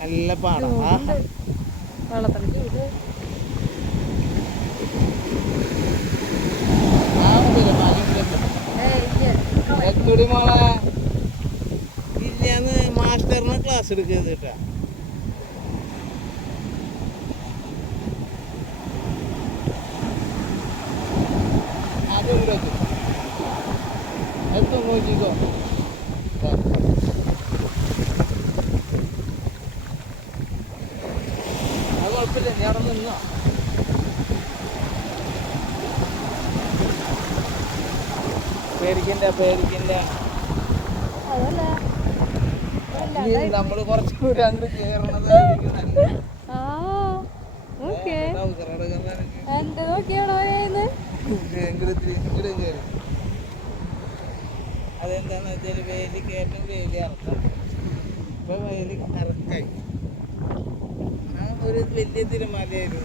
നല്ല പാടാ മോളെ ഇല്ലാന്ന് മാസ്റ്ററിന് ക്ലാസ് എടുക്കരുത് കേട്ടാ. അതൊരു എത്തും നോക്കിക്കോ. അത് കുഴപ്പമില്ല, നീ അവിടെ നിന്നോ. പേടിക്കണ്ട നമ്മള് കുറച്ച് കൂടി അങ്ങോട്ട് കേറണതായിരിക്കും നല്ലത്. അതെന്താന്ന് വെച്ചാല് വേലി കയറ്റം വേലി ഇറക്കാം. ഇപ്പൊ വേലി ഇറക്കായി. ആ ഒരു വലിയ തിരുമലയായിരുന്നു.